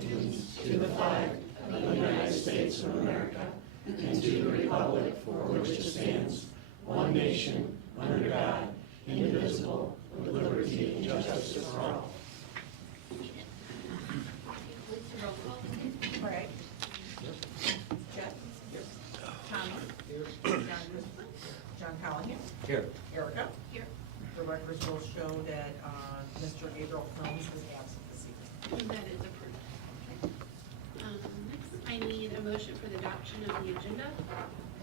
allegiance to the flag of the United States of America and to the republic for which it stands, one nation, under God, indivisible, with liberty and justice for all. Craig. Jeff. Thomas. John Griswold. John Callahan. Here. Erica. Here. The records will show that Mr. Gabriel Combs is absent this evening. That is approved. Next, I need a motion for the adoption of the agenda.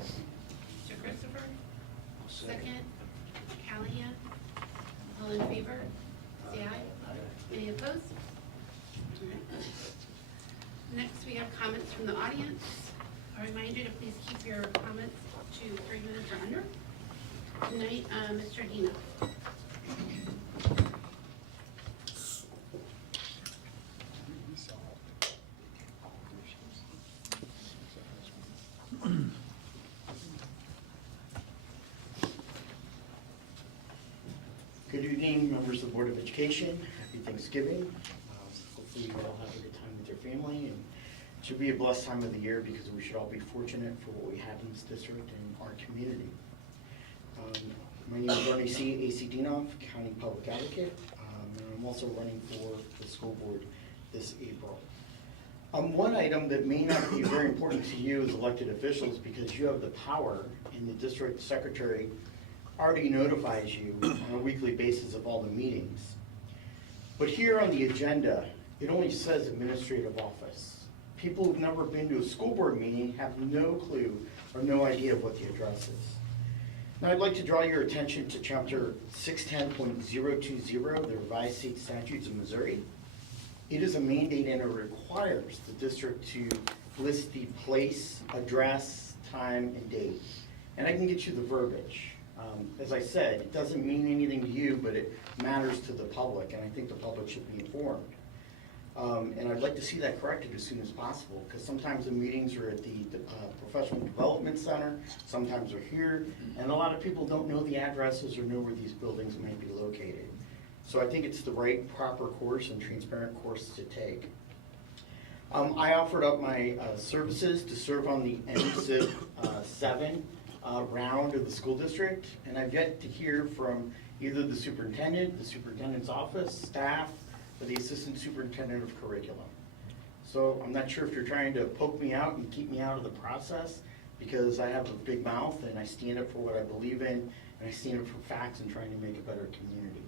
Mr. Christopher? Second. Callahan? All in favor? Say aye. Any opposed? All right. Next, we have comments from the audience. I remind you to please keep your comments to 3 minutes or under. Tonight, Mr. Dino. Good evening, members of the Board of Education. Happy Thanksgiving. Hopefully you all have a good time with your family, and it should be a blessed time of the year because we should all be fortunate for what we have in this district and our community. My name is Bernie C. A.C. Dinoff, County Public Advocate, and I'm also running for the school board this April. One item that may not be very important to you as elected officials because you have the power, and the district secretary already notifies you on a weekly basis of all the meetings. But here on the agenda, it only says administrative office. People who've never been to a school board meeting have no clue or no idea of what the address is. Now I'd like to draw your attention to chapter 610.020, the revised state statutes of Missouri. It is a mandate and it requires the district to list the place, address, time, and date. And I can get you the verbiage. As I said, it doesn't mean anything to you, but it matters to the public, and I think the public should be informed. And I'd like to see that corrected as soon as possible, because sometimes the meetings are at the Professional Development Center, sometimes they're here, and a lot of people don't know the addresses or know where these buildings might be located. So I think it's the right, proper course and transparent course to take. I offered up my services to serve on the NCIP 7 round of the school district, and I've yet to hear from either the superintendent, the superintendent's office, staff, or the assistant superintendent of curriculum. So I'm not sure if you're trying to poke me out and keep me out of the process because I have a big mouth and I stand up for what I believe in and I stand up for facts and trying to make a better community.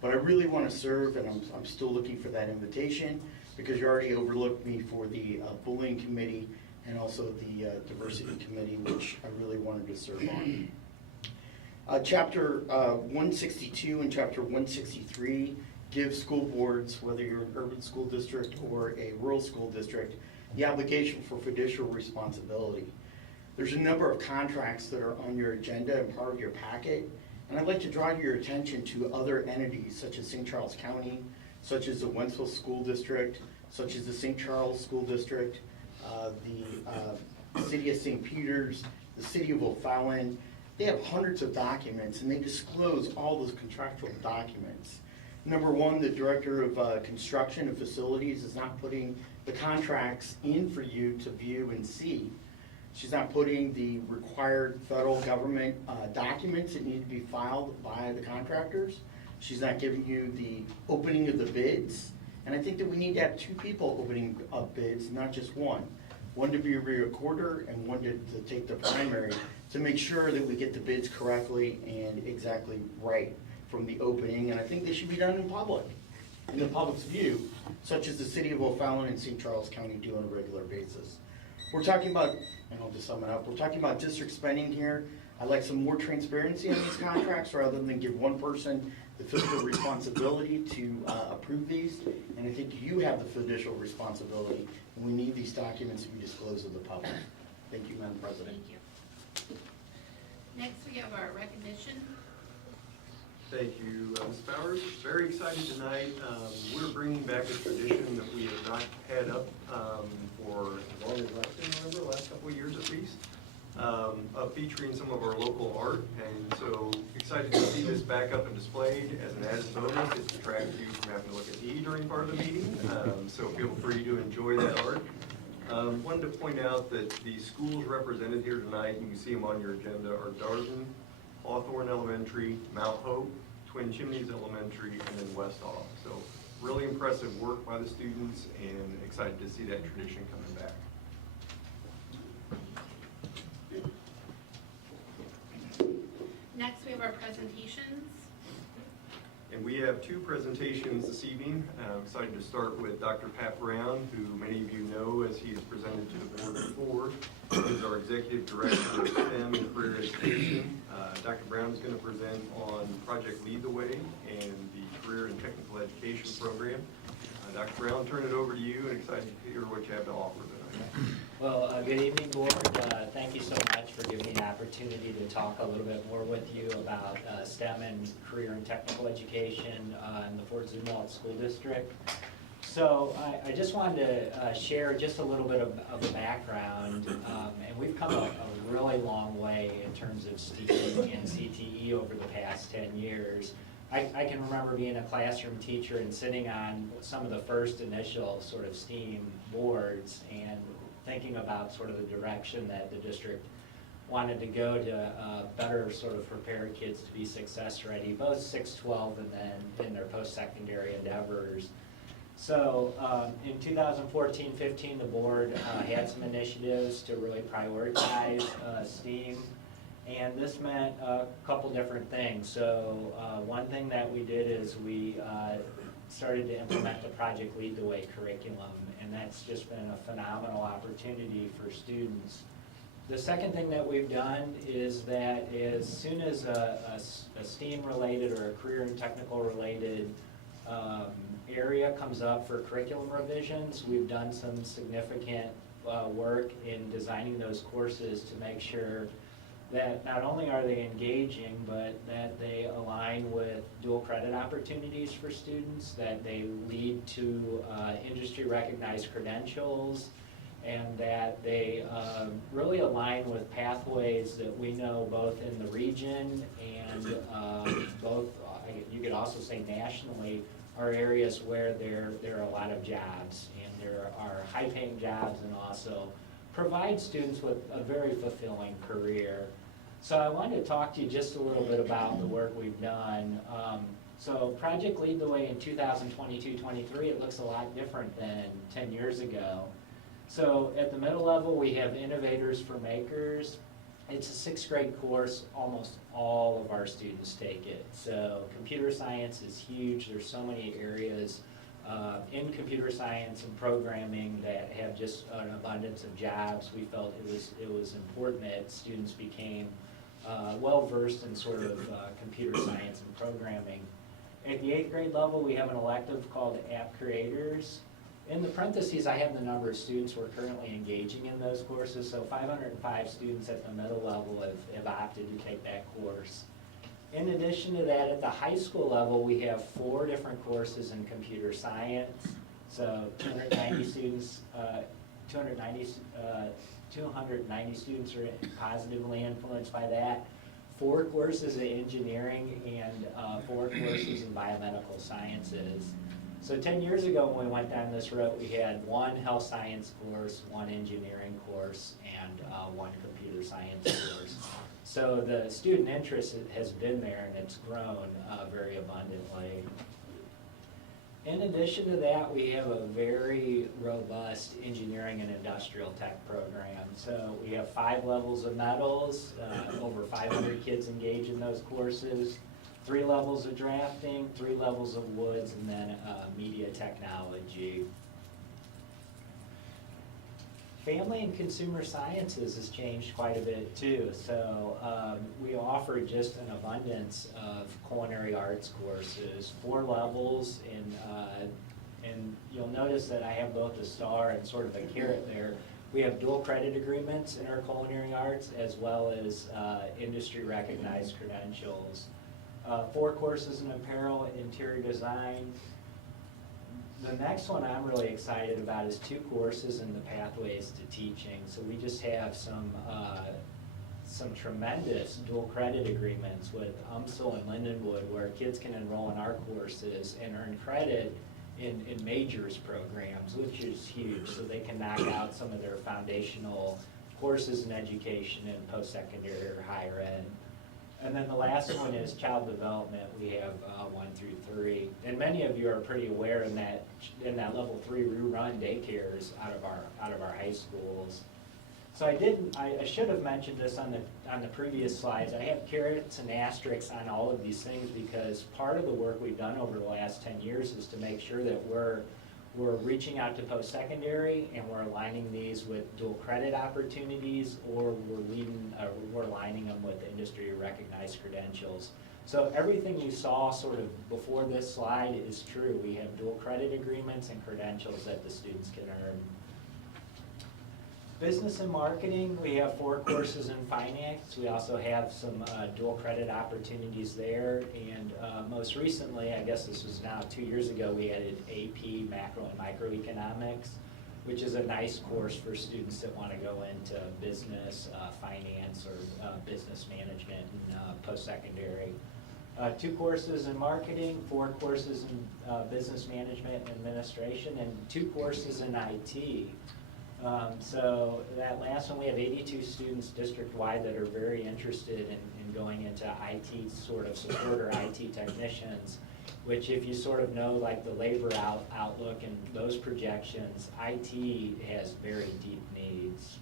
But I really want to serve, and I'm still looking for that invitation because you already overlooked me for the bullying committee and also the diversity committee, which I really wanted to serve on. Chapter 162 and chapter 163 give school boards, whether you're an urban school district or a rural school district, the obligation for fiduciary responsibility. There's a number of contracts that are on your agenda and part of your packet, and I'd like to draw your attention to other entities such as St. Charles County, such as the Wentzville School District, such as the St. Charles School District, the City of St. Peters, the City of O'Fallon. They have hundreds of documents and they disclose all those contractual documents. Number one, the Director of Construction and Facilities is not putting the contracts in for you to view and see. She's not putting the required federal government documents that need to be filed by the contractors. She's not giving you the opening of the bids. And I think that we need to have two people opening up bids, not just one. One to be a recorder and one to take the primary to make sure that we get the bids correctly and exactly right from the opening. And I think they should be done in public, in the public's view, such as the City of O'Fallon and St. Charles County do on a regular basis. We're talking about, and I'll just sum it up, we're talking about district spending here. I'd like some more transparency on these contracts rather than give one person the fiscal responsibility to approve these. And I think you have the fiduciary responsibility, and we need these documents to be disclosed to the public. Thank you, Madam President. Thank you. Next, we have our recognition. Thank you, Ms. Bowers. Very excited tonight. We're bringing back a tradition that we have not had up for as long as I can remember, the last couple of years at least. featuring some of our local art. And so excited to see this back up and displayed. As an added bonus, it distracts you from having to look at me during part of the meeting. So feel free to enjoy that art. Wanted to point out that the schools represented here tonight, you can see them on your agenda, are Darden, Hawthorne Elementary, Mount Hope, Twin Chimneys Elementary, and then West Hall. So really impressive work by the students, and excited to see that tradition coming back. Next, we have our presentations. And we have two presentations this evening. I'm excited to start with Dr. Pat Brown, who many of you know as he has presented to the board before. He's our Executive Director of STEM and Career Education. Dr. Brown is going to present on Project Lead the Way and the Career and Technical Education Program. Dr. Brown, turn it over to you, and excited to hear what you have to offer tonight. Well, good evening, board. Thank you so much for giving me the opportunity to talk a little bit more with you about STEM and career and technical education in the Fort Zumwalt School District. So I just wanted to share just a little bit of the background, and we've come a really long way in terms of STEAM and CTE over the past 10 years. I can remember being a classroom teacher and sitting on some of the first initial sort of STEAM boards and thinking about sort of the direction that the district wanted to go to better sort of prepare kids to be success ready, both 6-12 and then in their post-secondary endeavors. So in 2014-15, the board had some initiatives to really prioritize STEAM. And this meant a couple different things. So one thing that we did is we started to implement the Project Lead the Way curriculum, and that's just been a phenomenal opportunity for students. The second thing that we've done is that as soon as a STEAM-related or a career and technical-related area comes up for curriculum revisions, we've done some significant work in designing those courses to make sure that not only are they engaging, but that they align with dual credit opportunities for students, that they lead to industry recognized credentials, and that they really align with pathways that we know both in the region and both, you could also say nationally, are areas where there are a lot of jobs, and there are high paying jobs, and also provide students with a very fulfilling career. So I wanted to talk to you just a little bit about the work we've done. So Project Lead the Way in 2022-23, it looks a lot different than 10 years ago. So at the middle level, we have Innovators for Makers. It's a 6th grade course. Almost all of our students take it. So computer science is huge. There's so many areas in computer science and programming that have just an abundance of jobs. We felt it was important that students became well versed in sort of computer science and programming. At the 8th grade level, we have an elective called App Creators. In the parentheses, I have the number of students who are currently engaging in those courses. So 505 students at the middle level have opted to take that course. In addition to that, at the high school level, we have 4 different courses in computer science. So 290 students, 290 students are positively influenced by that. 4 courses in engineering and 4 courses in biomedical sciences. So 10 years ago when we went down this road, we had 1 health science course, 1 engineering course, and 1 computer science course. So the student interest has been there, and it's grown very abundantly. In addition to that, we have a very robust engineering and industrial tech program. So we have 5 levels of metals, over 500 kids engage in those courses, 3 levels of drafting, 3 levels of woods, and then media technology. Family and consumer sciences has changed quite a bit too. So we offer just an abundance of culinary arts courses, 4 levels, and you'll notice that I have both a star and sort of a carrot there. We have dual credit agreements in our culinary arts as well as industry recognized credentials. 4 courses in apparel, interior design. The next one I'm really excited about is 2 courses in the pathways to teaching. So we just have some some tremendous dual credit agreements with UMSL and Lindenwood where kids can enroll in our courses and earn credit in majors programs, which is huge. So they can knock out some of their foundational courses in education and post-secondary or higher ed. And then the last one is child development. We have 1 through 3. And many of you are pretty aware in that level 3 we run daycares out of our high schools. So I should have mentioned this on the previous slides. I have carrots and asterisks on all of these things because part of the work we've done over the last 10 years is to make sure that we're reaching out to post-secondary and we're aligning these with dual credit opportunities, or we're aligning them with industry recognized credentials. So everything you saw sort of before this slide is true. We have dual credit agreements and credentials that the students can earn. Business and marketing, we have 4 courses in finance. We also have some dual credit opportunities there. And most recently, I guess this was now 2 years ago, we added AP, macro and microeconomics, which is a nice course for students that want to go into business, finance, or business management and post-secondary. 2 courses in marketing, 4 courses in business management and administration, and 2 courses in IT. So that last one, we have 82 students district-wide that are very interested in going into IT sort of support or IT technicians, which if you sort of know like the labor outlook and those projections, IT has very deep needs.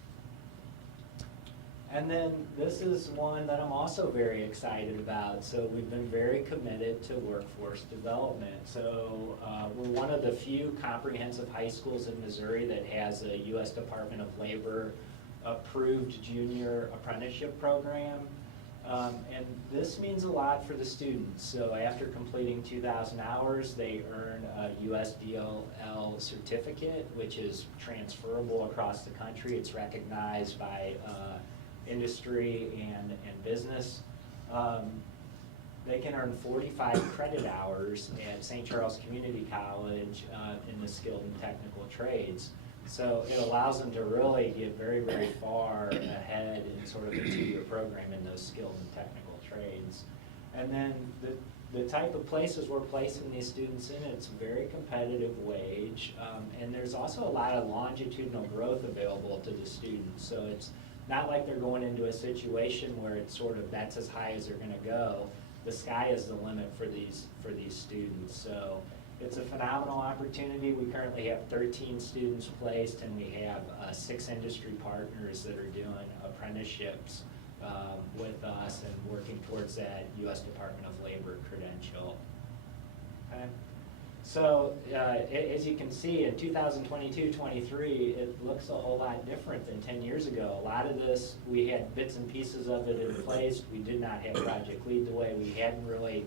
And then this is one that I'm also very excited about. So we've been very committed to workforce development. So we're one of the few comprehensive high schools in Missouri that has a U.S. Department of Labor approved junior apprenticeship program. And this means a lot for the students. So after completing 2,000 hours, they earn a USDLL certificate, which is transferable across the country. It's recognized by industry and business. They can earn 45 credit hours at St. Charles Community College in the skilled and technical trades. So it allows them to really get very, very far ahead in sort of a 2-year program in those skilled and technical trades. And then the type of places we're placing these students in, it's a very competitive wage. And there's also a lot of longitudinal growth available to the students. So it's not like they're going into a situation where it's sort of that's as high as they're going to go. The sky is the limit for these students. So it's a phenomenal opportunity. We currently have 13 students placed, and we have 6 industry partners that are doing apprenticeships with us and working towards that U.S. Department of Labor credential. Okay. So as you can see, in 2022-23, it looks a whole lot different than 10 years ago. A lot of this, we had bits and pieces of it in place. We did not have Project Lead the Way. We hadn't really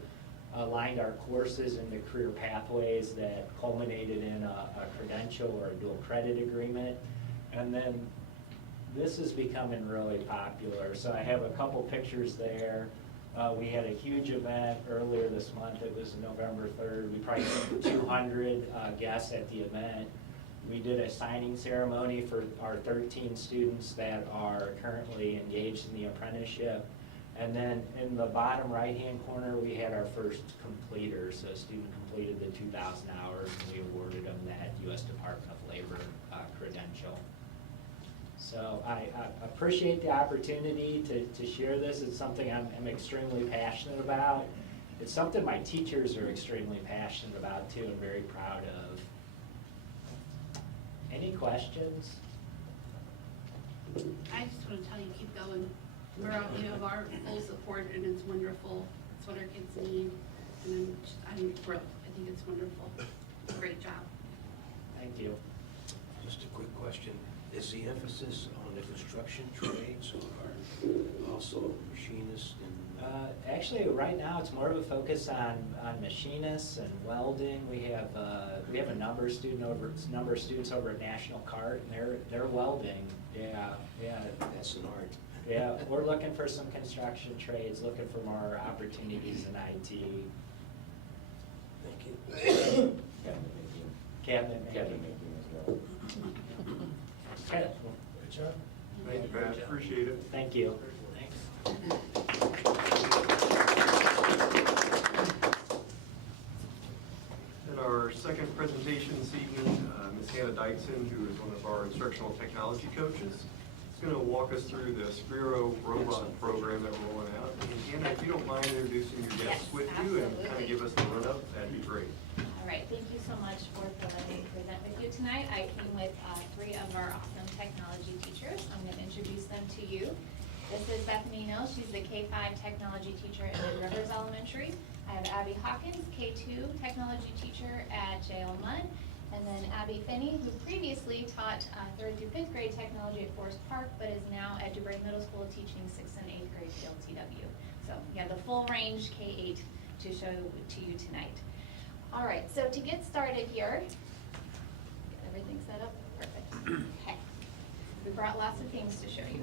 aligned our courses into career pathways that culminated in a credential or a dual credit agreement. And then this is becoming really popular. So I have a couple pictures there. We had a huge event earlier this month. It was November 3rd. We probably had 200 guests at the event. We did a signing ceremony for our 13 students that are currently engaged in the apprenticeship. And then in the bottom right-hand corner, we had our first completer. So a student completed the 2,000 hours, and we awarded them that U.S. Department of Labor credential. So I appreciate the opportunity to share this. It's something I'm extremely passionate about. It's something my teachers are extremely passionate about too and very proud of. Any questions? I just want to tell you, keep going. We're all, you have our full support, and it's wonderful. It's what our kids need, and I'm thrilled. I think it's wonderful. Great job. Thank you. Just a quick question. Is the emphasis on the construction trades or also machinists and? Actually, right now it's more of a focus on machinists and welding. We have a number of students over at National Cart, and they're welding. Yeah. That's an art. Yeah, we're looking for some construction trades, looking for more opportunities in IT. Thank you. Cabinet making. Okay. Good job. Thank you, Pat. Appreciate it. Thank you. Thanks. And our second presentation this evening, Ms. Hannah Dykson, who is one of our instructional technology coaches, is going to walk us through the Spiro robot program that we're rolling out. And Hannah, if you don't mind introducing your guests Yes, with you and kind of absolutely. give us the run-up, that'd be great. All right, thank you so much for letting me present with you tonight. I came with 3 of our awesome technology teachers. I'm going to introduce them to you. This is Bethany Neal. She's the K-5 technology teacher at Mid Rivers Elementary. I have Abby Hawkins, K-2 technology teacher at JL Mudd. And then Abby Finney, who previously taught 3rd through 5th grade technology at Forest Park, but is now at DuBray Middle School teaching 6th and 8th grade PLTW. So you have the full range K-8 to show to you tonight. All right, so to get started here, get everything set up, perfect. Okay, we brought lots of things to show you.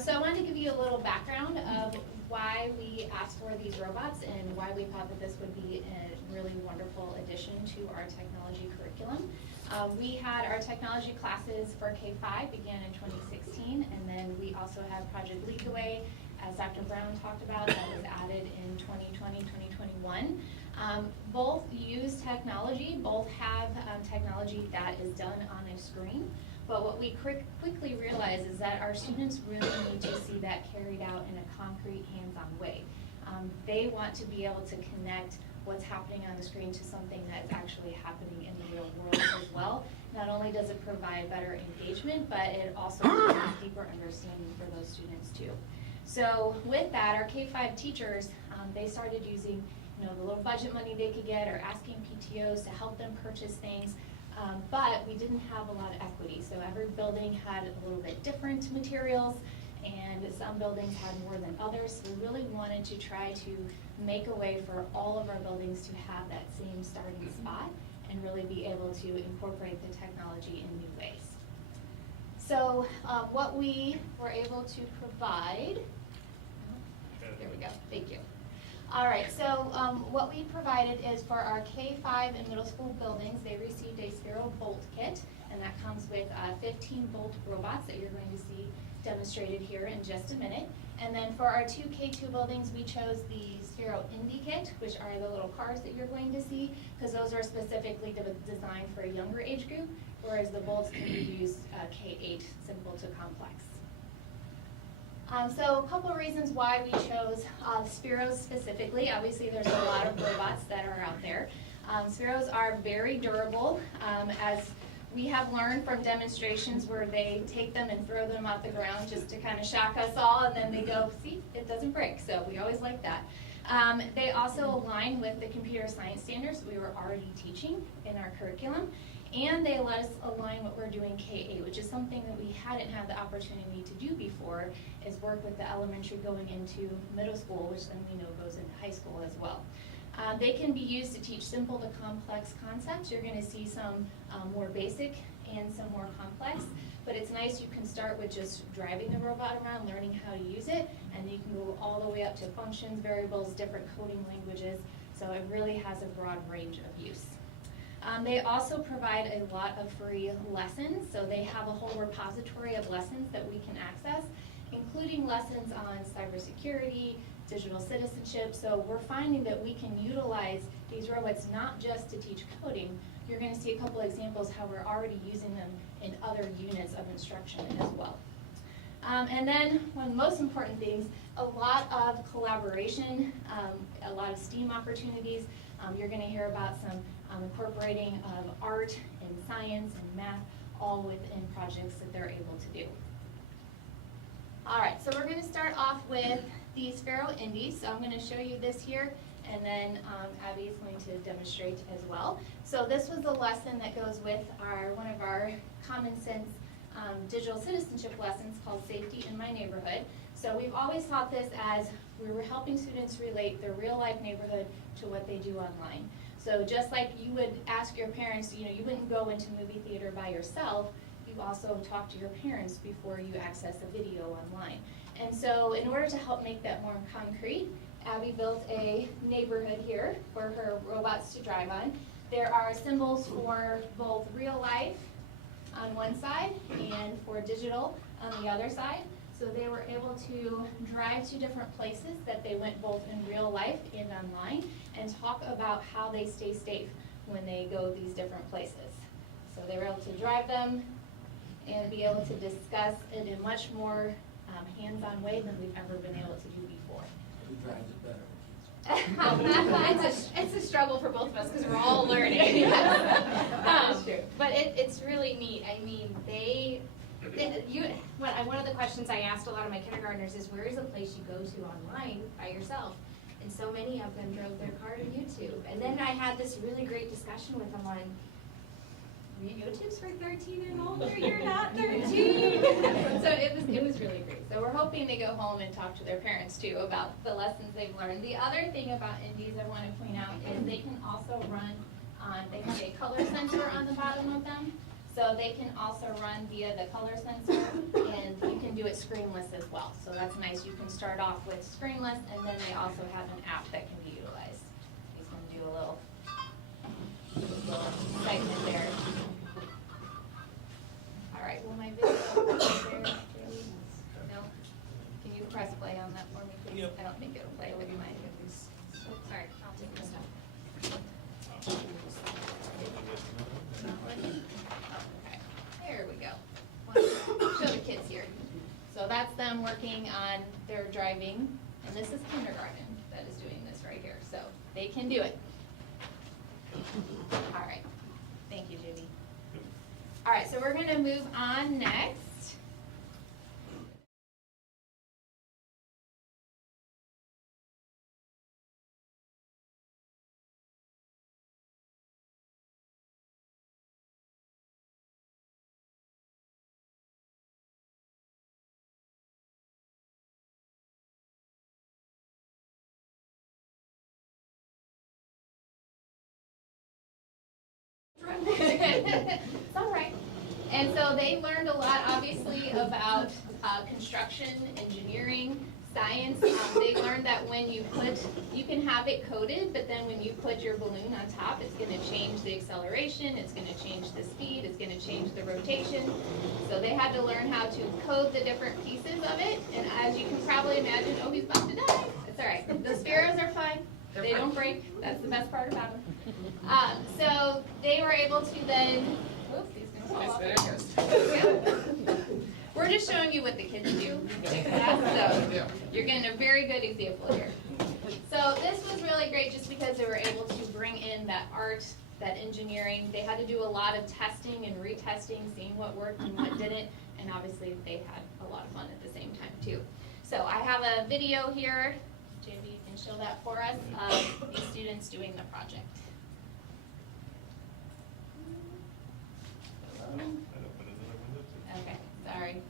So I wanted to give you a little background of why we asked for these robots and why we thought that this would be a really wonderful addition to our technology curriculum. We had our technology classes for K-5 began in 2016, and then we also had Project Lead the Way, as Dr. Brown talked about, that was added in 2020, 2021. Both use technology, both have technology that is done on a screen, but what we quickly realized is that our students really need to see that carried out in a concrete, hands-on way. They want to be able to connect what's happening on the screen to something that's actually happening in the real world as well. Not only does it provide better engagement, but it also provides deeper understanding for those students too. So with that, our K-5 teachers, they started using the little budget money they could get or asking PTOs to help them purchase things, but we didn't have a lot of equity. So every building had a little bit different materials, and some buildings had more than others. So we really wanted to try to make a way for all of our buildings to have that same starting spot and really be able to incorporate the technology in new ways. So what we were able to provide, there we go, thank you. All right, so what we provided is for our K-5 and middle school buildings, they received a Spiro Bolt kit, and that comes with 15 Bolt robots that you're going to see demonstrated here in just a minute. And then for our 2 K-2 buildings, we chose the Spiro Indie kit, which are the little cars that you're going to see, because those are specifically designed for a younger age group, whereas the Bolts can be used K-8, simple to complex. So a couple of reasons why we chose Spiros specifically. Obviously, there's a lot of robots that are out there. Spiros are very durable, as we have learned from demonstrations where they take them and throw them off the ground just to kind of shock us all, and then they go, see, it doesn't break. So we always like that. They also align with the computer science standards we were already teaching in our curriculum. And they let us align what we're doing K-8, which is something that we hadn't had the opportunity to do before, is work with the elementary going into middle school, which then we know goes into high school as well. They can be used to teach simple to complex concepts. You're going to see some more basic and some more complex, but it's nice you can start with just driving the robot around, learning how to use it, and you can go all the way up to functions, variables, different coding languages, so it really has a broad range of use. They also provide a lot of free lessons, so they have a whole repository of lessons that we can access, including lessons on cybersecurity, digital citizenship. So we're finding that we can utilize these robots not just to teach coding. You're going to see a couple examples how we're already using them in other units of instruction as well. And then one of the most important things, a lot of collaboration, a lot of STEAM opportunities. You're going to hear about some incorporating of art and science and math all within projects that they're able to do. All right, so we're going to start off with the Spiro Indies. So I'm going to show you this here, and then Abby is going to demonstrate as well. So this was the lesson that goes with one of our common sense digital citizenship lessons called Safety in My Neighborhood. So we've always taught this as we were helping students relate their real life neighborhood to what they do online. So just like you would ask your parents, you wouldn't go into movie theater by yourself, you also talk to your parents before you access a video online. And so in order to help make that more concrete, Abby built a neighborhood here for her robots to drive on. There are symbols for both real life on one side and for digital on the other side. So they were able to drive to different places that they went both in real life and online and talk about how they stay safe when they go these different places. So they were able to drive them and be able to discuss it in much more hands-on way than we've ever been able to do before. Who drives it better? It's a struggle for both of us because we're all learning. But it's really neat. I mean, one of the questions I asked a lot of my kindergartners is, where is a place you go to online by yourself? And so many of them drove their car to YouTube. And then I had this really great discussion with them on, YouTube's for 13 and older, you're not 13. So it was really great. So we're hoping they go home and talk to their parents too about the lessons they've learned. The other thing about Indies I want to point out is they can also run on, they have a color sensor on the bottom of them. So they can also run via the color sensor, and you can do it screenless as well. So that's nice. You can start off with screenless, and then they also have an app that can be utilized. He's going to do a little segment there. All right, will my video go there? No? Can you press play on that for me, please? Yep. I don't think it'll play. Would you mind? Sorry, I'll take this off. Okay, there we go. Show the kids here. So that's them working on their driving, and this is kindergarten that is doing this right here. So they can do it. All right. Thank you, Jimmy. All right, so we're going to move on next. It's all right. And so they learned a lot, obviously, about construction, engineering, science. They learned that when you can have it coded, but then when you put your balloon on top, it's going to change the acceleration, it's going to change the speed, it's going to change the rotation. So they had to learn how to code the different pieces of it. And as you can probably imagine, oh, he's about to die. It's all right. The sparrows are fine. They don't break. That's the best part about them. So they were able to then, oops, he's going to fall off. We're just showing you what the kids do. So you're getting a very good example here. So this was really great just because they were able to bring in that art, that engineering. They had to do a lot of testing and retesting, seeing what worked and what didn't. And obviously they had a lot of fun at the same time too. So I have a video here. Jamie, you can show that for us of these students doing the project. Okay, sorry.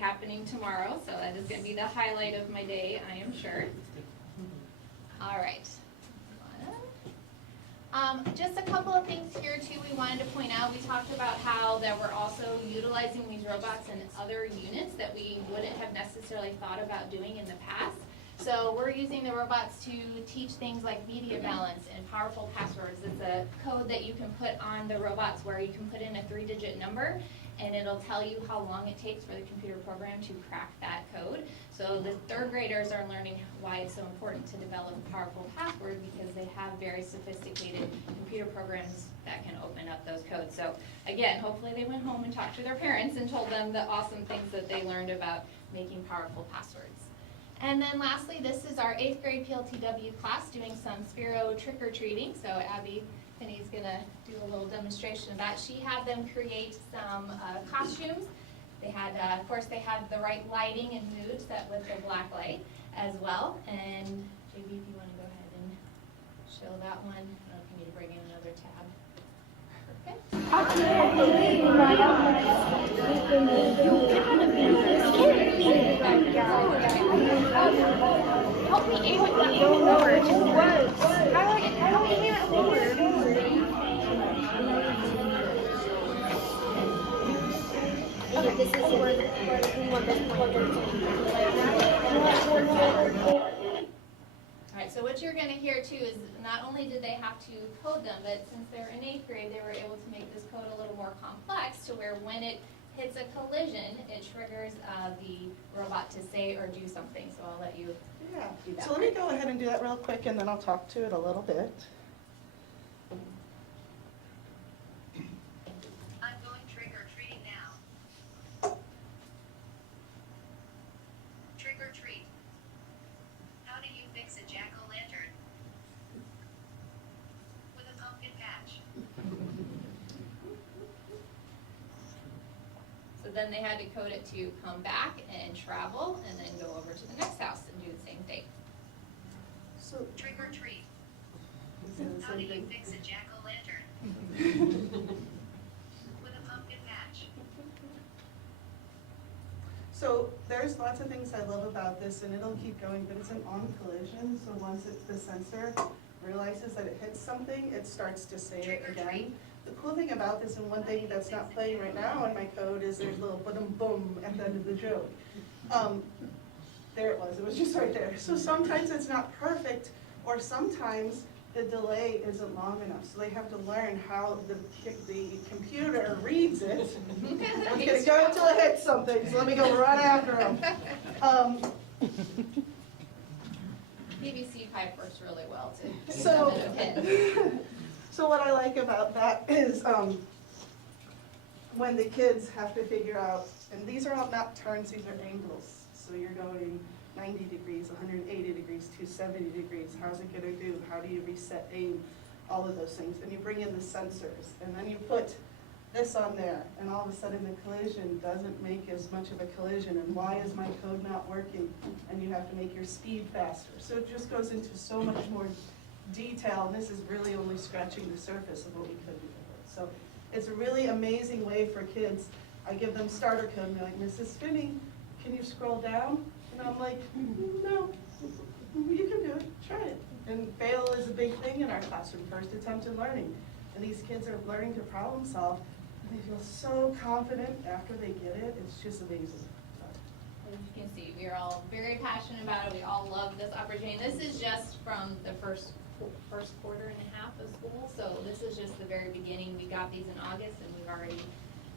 Happening tomorrow, so that is going to be the highlight of my day, I am sure. All right. Just a couple of things here too we wanted to point out. We talked about how that we're also utilizing these robots in other units that we wouldn't have necessarily thought about doing in the past. So we're using the robots to teach things like media balance and powerful passwords. It's a code that you can put on the robots where you can put in a 3-digit number, and it'll tell you how long it takes for the computer program to crack that code. So the third graders are learning why it's so important to develop a powerful password, because they have very sophisticated computer programs that can open up those codes. So again, hopefully they went home and talked to their parents and told them the awesome things that they learned about making powerful passwords. And then lastly, this is our 8th grade PLTW class doing some Spiro trick-or-treating. So Abby Finney's gonna do a little demonstration of that. She had them create some costumes. They had, of course, they had the right lighting and mood set with the black light as well. And JB, if you wanna go ahead and show that one. I don't know if you need to bring in another tab. Help me aim it forward. How do we aim it forward? Okay, this is where we want this All right, so what you're gonna hear too is not only did they have to code them, but since they're in 8th grade, they were able to make this code a little more complex to where when it hits a collision, it triggers the robot to say or do something. So I'll let you Yeah, do that. so let me go ahead and do that real quick, and then I'll talk to it a little bit. I'm going trick-or-treating now. Trick-or-treat. How do you fix a jack-o'-lantern? With a pumpkin patch. So then they had to code it to come back and travel and then go over to the next house and do the same thing. So, Trick-or-treat. this is the How do same you thing. fix a jack-o'-lantern? With a pumpkin patch. So there's lots of things I love about this, and it'll keep going, but it's an on collision, so once the sensor realizes that it hits something, it starts to say it again. The cool thing about this, and one thing that's not playing right now in my code, is there's a little boom boom at the end of the joke. There it was just right there. So sometimes it's not perfect, or sometimes the delay isn't long enough, so they have to learn how the computer reads it. I'm gonna go until it hits something, so let me go right after them. PVC pipe works really well to So, get them in a pin. so what I like about that is when the kids have to figure out, and these are all not turns, these are angles. So you're going 90 degrees, 180 degrees, 270 degrees. How's it gonna do? How do you reset aim? All of those things. And you bring in the sensors, and then you put this on there, and all of a sudden the collision doesn't make as much of a collision. And why is my code not working? And you have to make your speed faster. So it just goes into so much more detail, and this is really only scratching the surface of what we could do with it. So it's a really amazing way for kids. I give them starter code, and they're like, Mrs. Finney, can you scroll down? And I'm like, no, you can do it, try it. And fail is a big thing in our classroom, first attempt in learning. And these kids are learning to problem solve, and they feel so confident after they get it, it's just amazing. As you can see, we are all very passionate about it. We all love this opportunity. This is just from the first quarter and a half of school, so this is just the very beginning. We got these in August, and we've already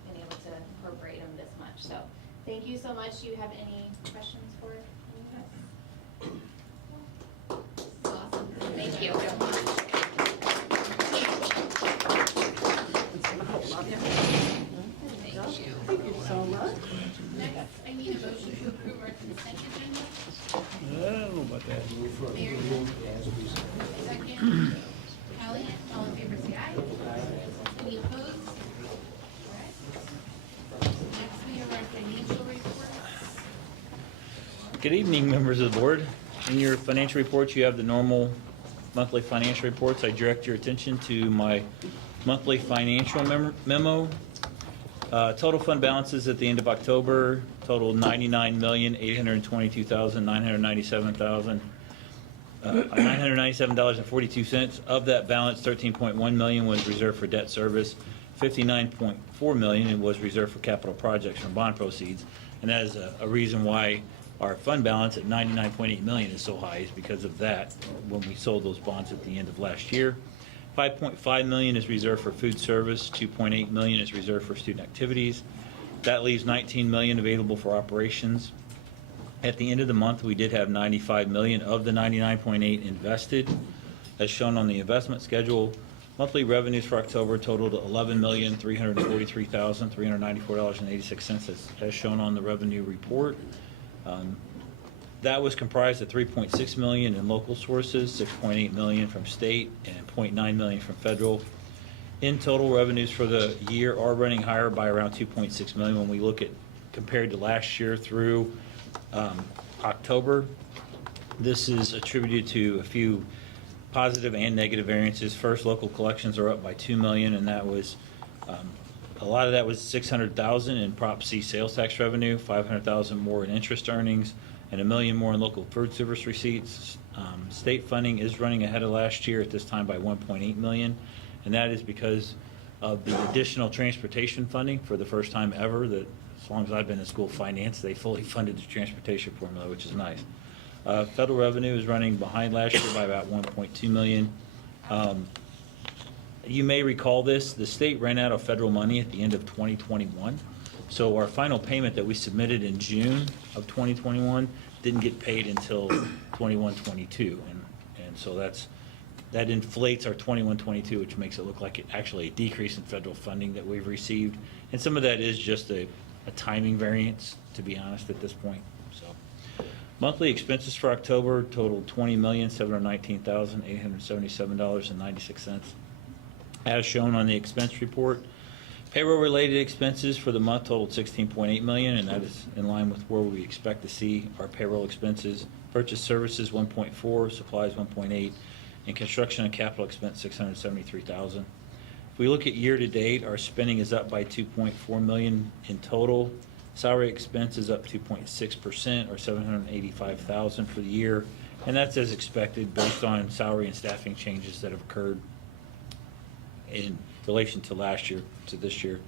been able to incorporate them this much. So thank you so much. Do you have any questions for me? Awesome. Thank you. Thank you. Thank you so much. Next, I need a motion to approve our consent agenda. I don't know about that. Mayor, second. Kelly, all in favor, say aye. Any opposed? All right. Next, we have our financial reports. Good evening, members of the board. In your financial reports, you have the normal monthly financial reports. I direct your attention to my monthly financial memo. Total fund balances at the end of October total $99,822,997.42. Of that balance, $13.1 million was reserved for debt service, $59.4 million was reserved for capital projects from bond proceeds, and that is a reason why our fund balance at $99.8 million is so high, is because of that, when we sold those bonds at the end of last year. $5.5 million is reserved for food service, $2.8 million is reserved for student activities, That leaves 19 million available for operations. At the end of the month, we did have 95 million of the 99.8 invested. As shown on the investment schedule, monthly revenues for October totaled $11,343,394.86, as shown on the revenue report. That was comprised of 3.6 million in local sources, 6.8 million from state, and 0.9 million from federal. In total, revenues for the year are running higher by around 2.6 million when we look at compared to last year through October. This is attributed to a few positive and negative variances. First, local collections are up by 2 million, and that was a lot of that was 600,000 in Prop C sales tax revenue, 500,000 more in interest earnings, and 1 million more in local food service receipts. State funding is running ahead of last year at this time by 1.8 million, and that is because of the additional transportation funding for the first time ever. That as long as I've been in school finance, they fully funded the transportation formula, which is nice. Federal revenue is running behind last year by about 1.2 million. You may recall this, the state ran out of federal money at the end of 2021. So our final payment that we submitted in June of 2021 didn't get paid until 21-22. And so that inflates our 21-22, which makes it look like it actually a decrease in federal funding that we've received. And some of that is just a timing variance, to be honest, at this point. So monthly expenses for October totaled $20,719,877.96. As shown on the expense report, payroll-related expenses for the month totaled $16.8 million, and that is in line with where we expect to see our payroll expenses. Purchase services, 1.4, supplies, 1.8, and construction and capital expense, $673,000. If we look at year-to-date, our spending is up by $2.4 million in total. Salary expense is up 2.6%, or $785,000 for the year, and that's as expected based on salary and staffing changes that have occurred in relation to last year to this year.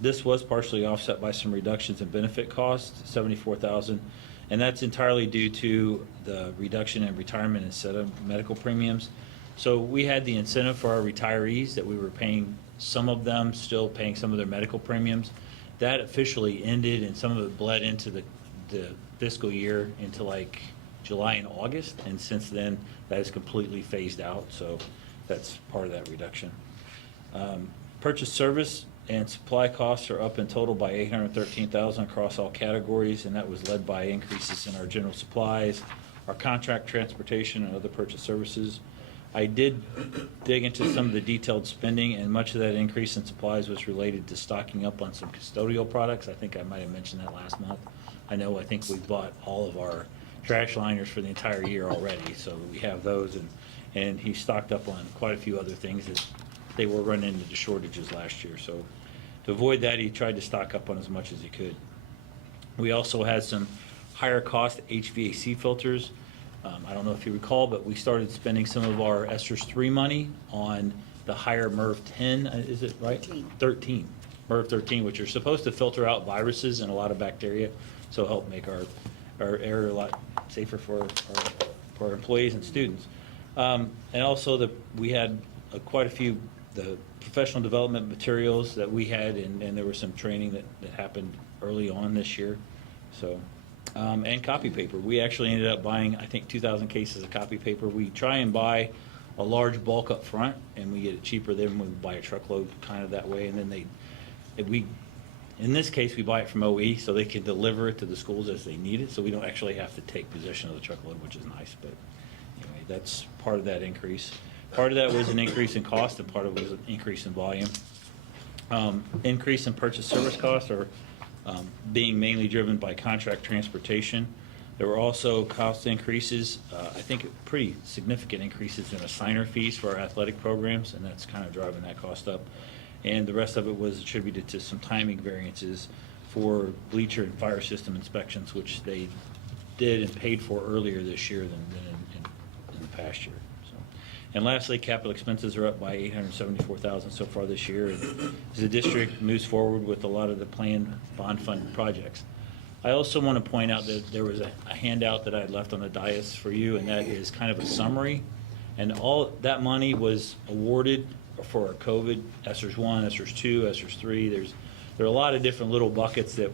This was partially offset by some reductions in benefit costs, $74,000, and that's entirely due to the reduction in retirement incentive medical premiums. So we had the incentive for our retirees that we were paying some of them, still paying some of their medical premiums. That officially ended, and some of it bled into the fiscal year into like July and August, and since then that is completely phased out. So that's part of that reduction. Purchase service and supply costs are up in total by $813,000 across all categories, and that was led by increases in our general supplies, our contract transportation, and other purchase services. I did dig into some of the detailed spending, and much of that increase in supplies was related to stocking up on some custodial products. I think I might have mentioned that last month. I think we bought all of our trash liners for the entire year already, so we have those, and he stocked up on quite a few other things that they were running into shortages last year. So to avoid that, he tried to stock up on as much as he could. We also had some higher cost HVAC filters. I don't know if you recall, but we started spending some of our ESSER 3 money on the higher MERV 10, is it right? 13. MERV 13, which are supposed to filter out viruses and a lot of bacteria, so help make our area a lot safer for our employees and students. And also we had quite a few the professional development materials that we had, and there was some training that happened early on this year. So, and copy paper. We actually ended up buying, I think, 2,000 cases of copy paper. We try and buy a large bulk up front, and we get it cheaper than we buy a truckload kind of that way. And then in this case, we buy it from OE, so they can deliver it to the schools as they need it, so we don't actually have to take possession of the truckload, which is nice. But anyway, that's part of that increase. Part of that was an increase in cost, and part of it was an increase in volume. Increase in purchase service costs are being mainly driven by contract transportation. There were also cost increases, I think pretty significant increases in assigner fees for our athletic programs, and that's kind of driving that cost up. And the rest of it was attributed to some timing variances for bleacher and fire system inspections, which they did and paid for earlier this year than in the past year. And lastly, capital expenses are up by $874,000 so far this year, and as the district moves forward with a lot of the planned bond fund projects. I also want to point out that there was a handout that I had left on the dais for you, and that is kind of a summary. And all that money was awarded for our COVID, ESSERS 1, ESSERS 2, ESSERS 3. there are a lot of different little buckets that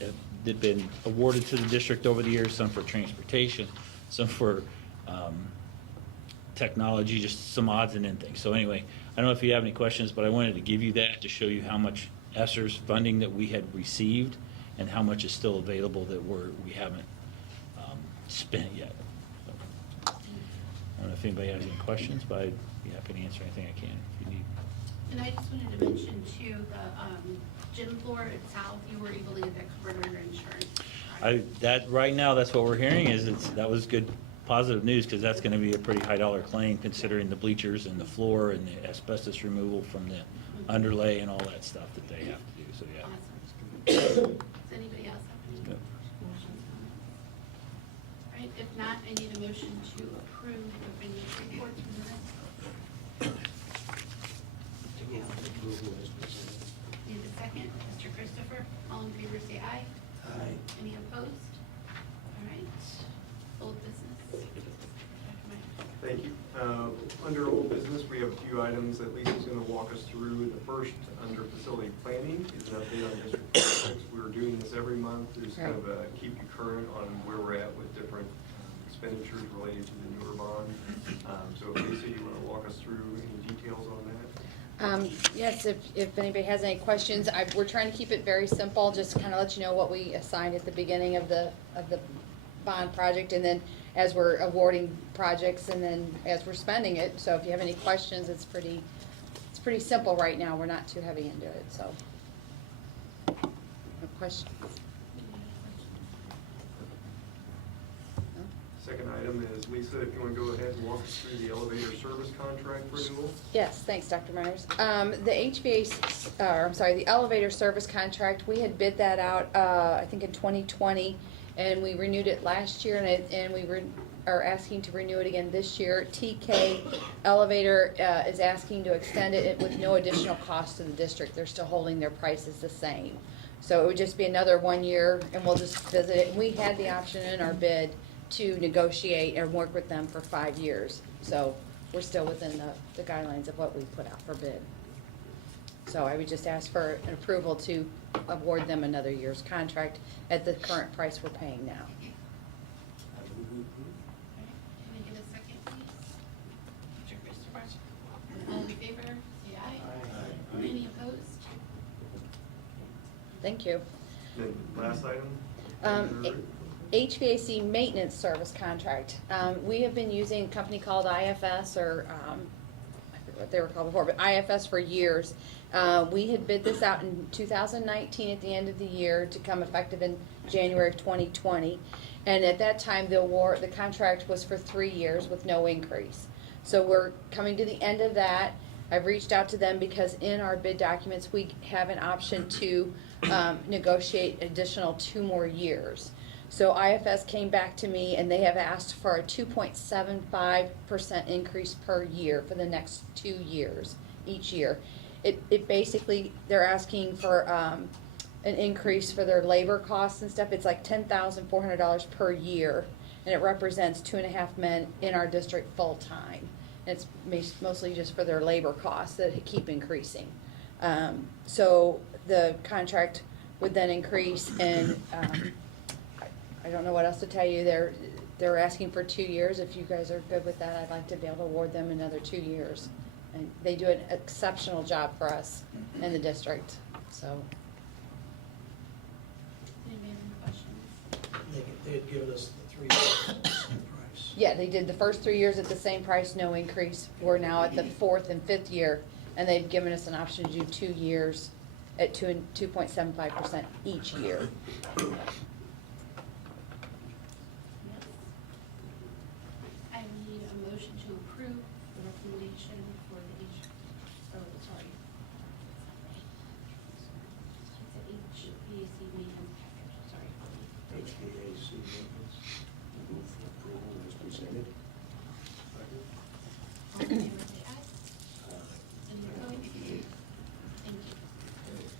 have been awarded to the district over the years, some for transportation, some for technology, just some odds and end things. So anyway, I don't know if you have any questions, but I wanted to give you that to show you how much ESSER's funding that we had received and how much is still available that we haven't spent yet. So, I don't know if anybody has any questions, but I'd be happy to answer anything I can if you need. And I just wanted to mention too, the gym floor at South, you were able to get that covered under insurance. Right now, that's what we're hearing, that was good, positive news, because that's gonna be a pretty high dollar claim considering the bleachers and the floor and the asbestos removal from the underlay and all that stuff that they have to do, so yeah. Awesome. Does anybody else have any Yep. questions? All right, if not, I need a motion to approve the financial reports from the next. Need a second, Mr. Christopher, all in favor say aye. Aye. Any opposed? All right, old business. Dr. Myers. Thank you. Under old business, we have a few items that Lisa's going to walk us through. The first, under facility planning, is an update on district projects. We're doing this every month. There's kind of a keep you current on where we're at with different expenditures related to the newer bond. So Lisa, you want to walk us through any details on that? Yes, if anybody has any questions, we're trying to keep it very simple, just kind of let you know what we assigned at the beginning of the bond project, and then as we're awarding projects, and then as we're spending it. So if you have any questions, it's pretty simple right now. We're not too heavy into it, so. No questions? Second item is, Lisa, if you want to go ahead and walk us through the elevator service contract renewal. Yes, thanks, Dr. Myers. The elevator service contract, we had bid that out, I think in 2020, and we renewed it last year, and we are asking to renew it again this year. TK Elevator is asking to extend it with no additional cost to the district. They're still holding their prices the same. So it would just be another 1 year, and we'll just visit it. And we had the option in our bid to negotiate and work with them for 5 years. So we're still within the guidelines of what we put out for bid. So I would just ask for an approval to award them another year's contract at the current price we're paying now. Can I get a second, please? Mr. Christopher, all in favor, say aye. Any opposed? Thank you. Then last item. HVAC maintenance service contract. We have been using a company called IFS, or I forget what they were called before, but IFS for years. We had bid this out in 2019 at the end of the year to come effective in January of 2020. And at that time, the contract was for 3 years with no increase. So we're coming to the end of that. I've reached out to them because in our bid documents, we have an option to negotiate additional 2 more years. So IFS came back to me and they have asked for a 2.75% increase per year for the next 2 years, each year. It basically, they're asking for an increase for their labor costs and stuff. It's like $10,400 per year, and it represents 2.5 men in our district full-time. It's mostly just for their labor costs that keep increasing. So the contract would then increase, and I don't know what else to tell you. They're asking for 2 years. If you guys are good with that, I'd like to be able to award them another 2 years. And they do an exceptional job for us in the district, so. Anybody have any questions? They had given us the 3 years at the same price. Yeah, they did the first 3 years at the same price, no increase. We're now at the 4th and 5th year, and they've given us an option to do 2 years at 2.75% each year. Yes. I need a motion to approve the recommendation for the HVAC maintenance package, sorry. HVAC maintenance, move for approval as presented. All in favor, say aye. Any opposed? Thank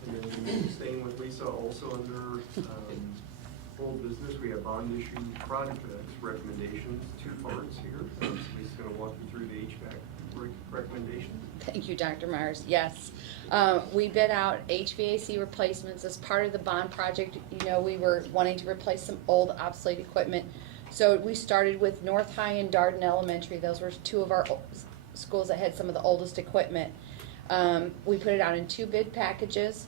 you. And then staying with Lisa, also under old business, we have bond issue project recommendations, 2 parts here. Lisa's going to walk you through the HVAC recommendation? Thank you, Dr. Myers. Yes. We bid out HVAC replacements as part of the bond project. You know, we were wanting to replace some old obsolete equipment. So we started with North High and Darden Elementary. Those were two of our schools that had some of the oldest equipment. We put it out in 2 bid packages.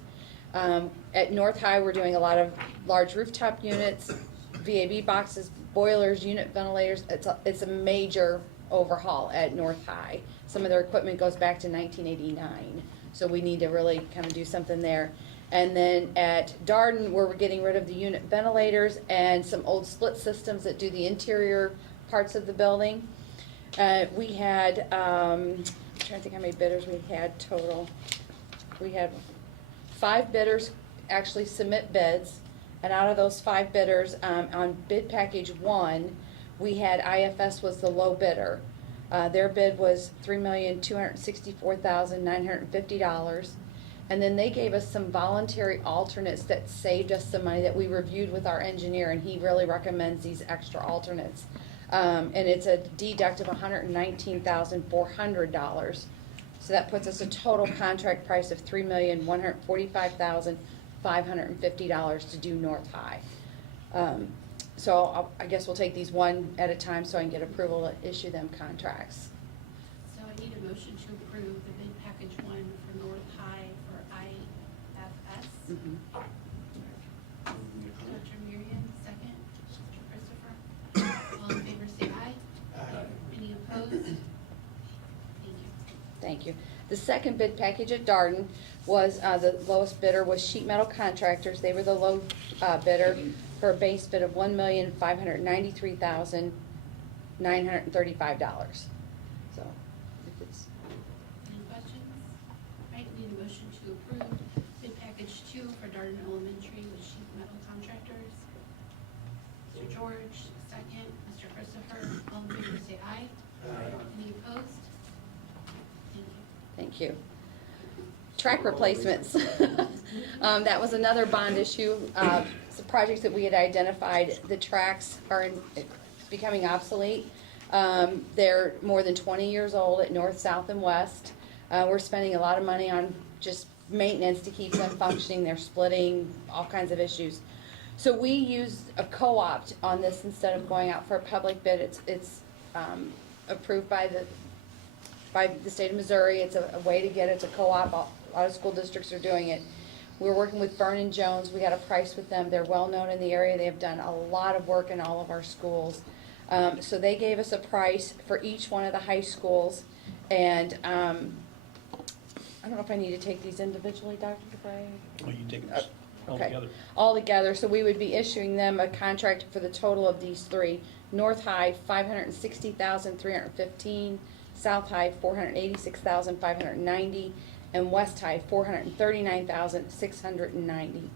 At North High, we're doing a lot of large rooftop units, VAB boxes, boilers, unit ventilators. It's a major overhaul at North High. Some of their equipment goes back to 1989, so we need to really kind of do something there. And then at Darden, where we're getting rid of the unit ventilators and some old split systems that do the interior parts of the building. We had, I'm trying to think how many bidders we had total. We had 5 bidders actually submit bids, and out of those 5 bidders, on bid package 1, we had IFS was the low bidder. Their bid was $3,264,950. And then they gave us some voluntary alternates that saved us some money that we reviewed with our engineer, and he really recommends these extra alternates. And it's a deduct of $119,400. So that puts us a total contract price of $3,145,550 to do North High. So I guess we'll take these one at a time so I can get approval to issue them contracts. So I need a motion to approve the bid package 1 for North High for IFS. Dr. Miriam, second. Mr. Christopher. All in favor say aye. Any opposed? Thank you. Thank you. The second bid package at Darden was, the lowest bidder was Sheet Metal Contractors. They were the low bidder for a base bid of $1,593,935. So, if it's, Any questions? Right, need a motion to approve bid package 2 for Darden Elementary with Sheet Metal Contractors. Mr. George, second. Mr. Christopher, all in favor say aye. Any opposed? Thank you. thank you. Track replacements. That was another bond issue. Some projects that we had identified, the tracks are becoming obsolete. They're more than 20 years old at north, south, and west. We're spending a lot of money on just maintenance to keep them functioning. They're splitting, all kinds of issues. So we used a co-op on this instead of going out for a public bid. It's approved by the state of Missouri. It's a way to get it. It's a co-op. A lot of school districts are doing it. We're working with Vernon Jones. We got a price with them. They're well known in the area. They have done a lot of work in all of our schools. So they gave us a price for each one of the high schools. And I don't know if I need to take these individually, Dr. DeBray. Well, you take this all Okay. together. All together, so we would be issuing them a contract for the total of these 3. North High, $560,315, South High, $486,590, and West High, $439,690.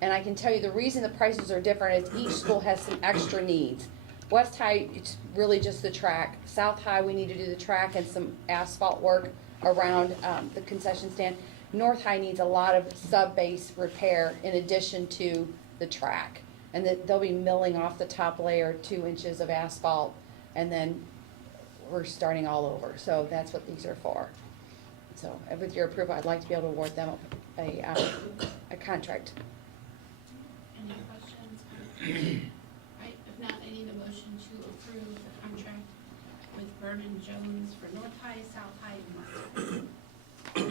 And I can tell you the reason the prices are different is each school has some extra needs. West High, it's really just the track. South High, we need to do the track and some asphalt work around the concession stand. North High needs a lot of sub-base repair in addition to the track. And they'll be milling off the top layer 2 inches of asphalt, and then we're starting all over. So that's what these are for. So with your approval, I'd like to be able to award them a contract. Any questions? Right, if not, I need a motion to approve the contract with Vernon Jones for North High, South High, and West High. Mr.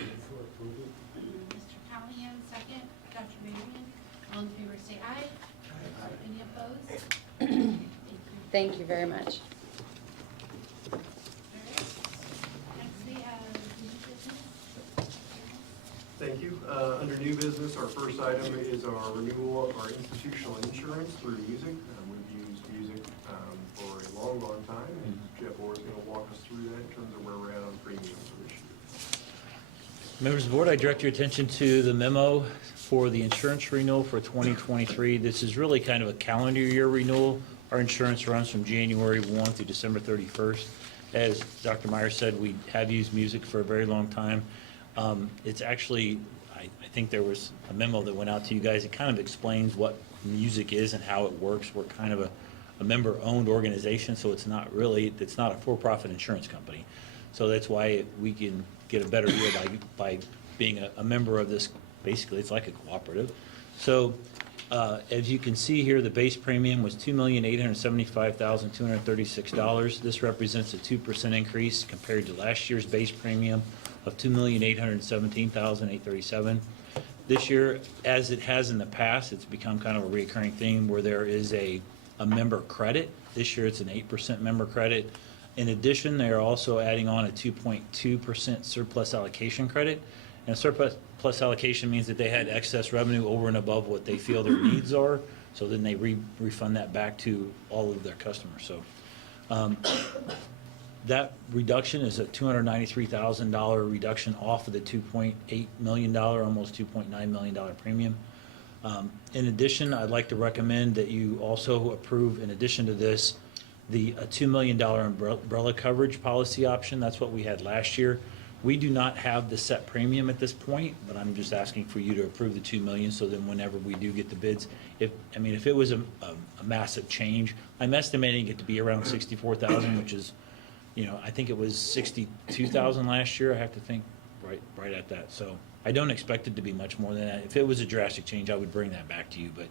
Callahan, second. Dr. Marion, all in favor say aye. Any opposed? Thank you. Thank you very much. All right. Next we have new business. Thank you. Under new business, our first item is our renewal of our institutional insurance through music. We've used music for a long, long time, and Jeff Orr is going to walk us through that in terms of where we're at on premiums for this year. Members of the board, I direct your attention to the memo for the insurance renewal for 2023. This is really kind of a calendar year renewal. Our insurance runs from January 1 through December 31st. As Dr. Meyer said, we have used music for a very long time. It's actually, I think there was a memo that went out to you guys. It kind of explains what music is and how it works. We're kind of a member-owned organization, so it's not a for-profit insurance company. So that's why we can get a better deal by being a member of this. Basically, it's like a cooperative. So as you can see here, the base premium was $2,875,236. This represents a 2% increase compared to last year's base premium of $2,817,837. This year, as it has in the past, it's become kind of a recurring theme where there is a member credit. This year, it's an 8% member credit. In addition, they are also adding on a 2.2% surplus allocation credit. And surplus allocation means that they had excess revenue over and above what they feel their needs are, so then they refund that back to all of their customers. So that reduction is a $293,000 reduction off of the $2.8 million, almost $2.9 million premium. In addition, I'd like to recommend that you also approve, in addition to this, the $2 million umbrella coverage policy option. That's what we had last year. We do not have the set premium at this point, but I'm just asking for you to approve the $2 million, so then whenever we do get the bids, if it was a massive change, I'm estimating it to be around $64,000, which is, I think it was $62,000 last year. I have to think right at that. So I don't expect it to be much more than that. If it was a drastic change, I would bring that back to you, but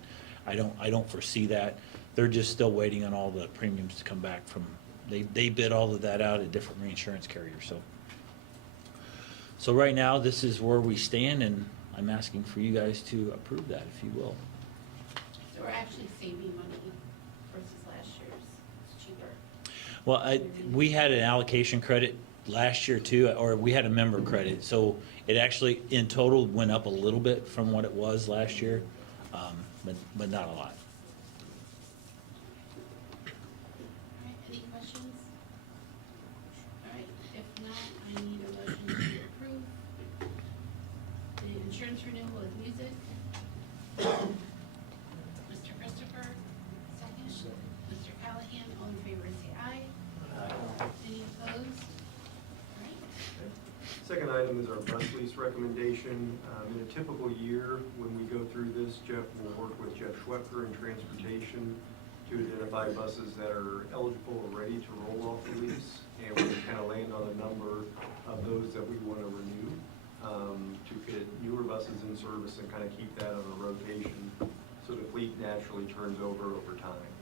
I don't foresee that. They're just still waiting on all the premiums to come back from, they bid all of that out at different reinsurance carriers. So right now, this is where we stand, and I'm asking for you guys to approve that, if you will. So we're actually saving money versus last year's. It's cheaper. Well, we had an allocation credit last year too, or we had a member credit, so it actually, in total, went up a little bit from what it was last year, but not a lot. All right, any questions? All right, if not, I need a motion to approve the insurance renewal with music. Mr. Christopher, second. Mr. Callahan, all in favor, say aye. Any opposed? All right. Second item is our bus lease recommendation. In a typical year, when we go through this, Jeff will work with Jeff Schwepker in transportation to identify buses that are eligible or ready to roll off the lease. And we kind of land on a number of those that we want to renew to get newer buses in service and kind of keep that on a rotation so the fleet naturally turns over time.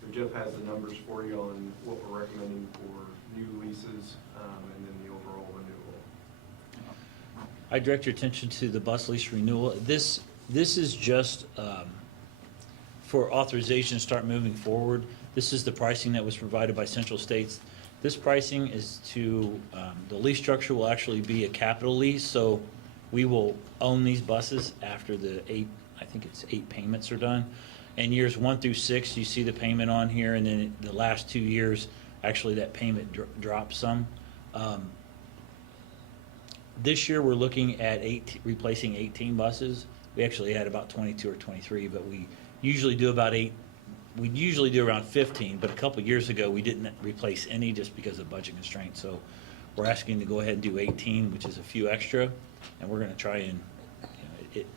So Jeff has the numbers for you on what we're recommending for new leases and then the overall renewal. I direct your attention to the bus lease renewal. This is just for authorization to start moving forward. This is the pricing that was provided by Central States. This pricing is to, the lease structure will actually be a capital lease, so we will own these buses after the 8 payments are done. And years 1 through 6, you see the payment on here, and then the last 2 years, actually that payment drops some. This year, we're looking at replacing 18 buses. We actually had about 22 or 23, but we usually do about 8. We usually do around 15, but a couple years ago, we didn't replace any just because of budget constraints. So we're asking to go ahead and do 18, which is a few extra, and we're going to try and,